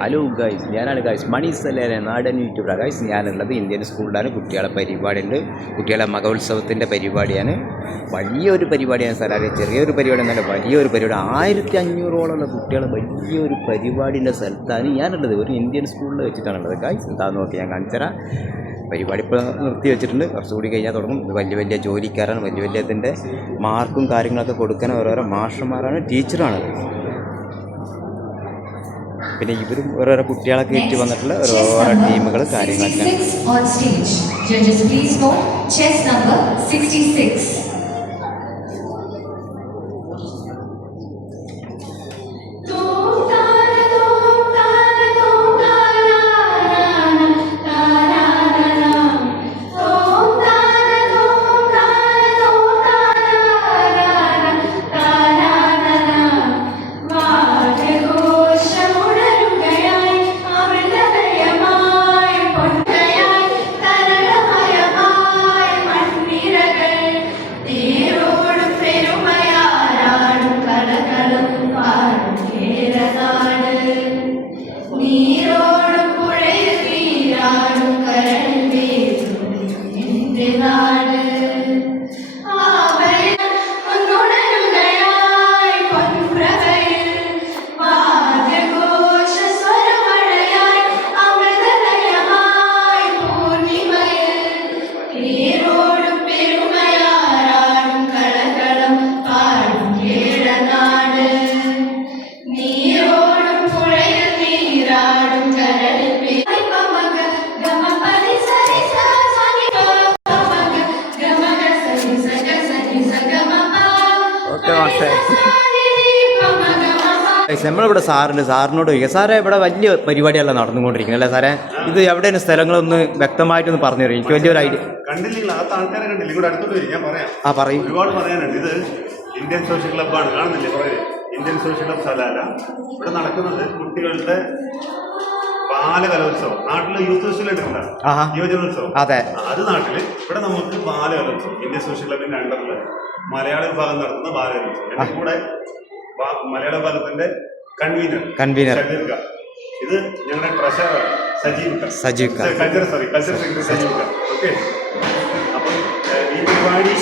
Hello guys, ഞാനാണ് guys മണി സലേനെ നാടൻ യൂട്യൂബറാണ് guys. ഞാനുള്ളത് ഇന്ത്യൻ സ്കൂളിലാണ്. കുട്ടികളെ പരിപാടിയുണ്ട്, കുട്ടികളെ മഹോത്സവത്തിൻ്റെ പരിപാടിയാണ്. വലിയൊരു പരിപാടിയാണ് സ്ഥലം, ചെറിയൊരു പരിപാടി എന്നല്ല, വലിയൊരു പരിപാടി. 1500ഓളമുള്ള കുട്ടികളെ വലിയൊരു പരിപാടിൻ്റെ സ്ഥലത്താണ് ഞാനുള്ളത്. ഒരു ഇന്ത്യൻ സ്കൂളിൽ വെച്ചിട്ടാണുള്ളത് ഗൈസ്. എന്താണെന്ന് നോക്കി ഞാൻ കാണിച്ചുതരാം. പരിപാടി ഇപ്പോൾ നിർത്തി വെച്ചിട്ടുണ്ട്, കുറച്ചുകൂടി കഴിഞ്ഞാൽ തുടങ്ങും. ഇത് വലിയ വലിയ ജോലിക്കാരാണ്, വലിയ ഇതിൻ്റെ മാർക്കും കാര്യങ്ങളൊക്കെ കൊടുക്കാൻ ഓരോരോ മാഷന്മാരാണ്, ടീച്ചറാണ്. പിന്നെ ഇവരും ഓരോരോ കുട്ടികളൊക്കെ ഇട്ട് വന്നിട്ടുള്ള ഓരോരോ ടീമുകൾ കാര്യങ്ങളൊക്കെ. നമ്മളിവിടെ സാറിനോട് ചോദിക്കുക, സാറേ ഇവിടെ വലിയ പരിപാടിയല്ല നടന്നുകൊണ്ടിരിക്കുന്നത് അല്ലേ സാറേ? ഇത് എവിടെയാണ് സ്ഥലങ്ങളൊന്ന് വ്യക്തമായിട്ടൊന്ന് പറഞ്ഞു തരും, എനിക്ക് വലിയൊരു ഐഡിയ. പറയും. ഒരുപാട് പറയാനുണ്ട്. ഇത് ഇന്ത്യൻ സോഷ്യൽ ക്ലബ്ബാണ്, കാണുന്നില്ലേ കുറേ ഇന്ത്യൻ സോഷ്യൽ ക്ലബ് സലാല. ഇവിടെ നടക്കുന്നത് കുട്ടികളുടെ ബാലകലോത്സവം. നാട്ടില് യൂത്ത് ഫെസ്റ്റിവൽ എടുക്കണ്ട, യുവജനോത്സവം. അതെ, അത് നാട്ടില്. ഇവിടെ നമുക്ക് ബാലകലോത്സവം, ഇന്ത്യൻ സോഷ്യൽ ക്ലബിന്റെ അണ്ടറില് മലയാള വിഭാഗം നടത്തുന്ന ബാലകലോത്സവം. എന്റെ കൂടെ മലയാള വിഭാഗത്തിന്റെ കൺവീനർ ഷബീർ. ഇത് ഞങ്ങളുടെ treasurer Sajeev culture secretary Sajeev. Okay, അപ്പം ഈ പരിപാടി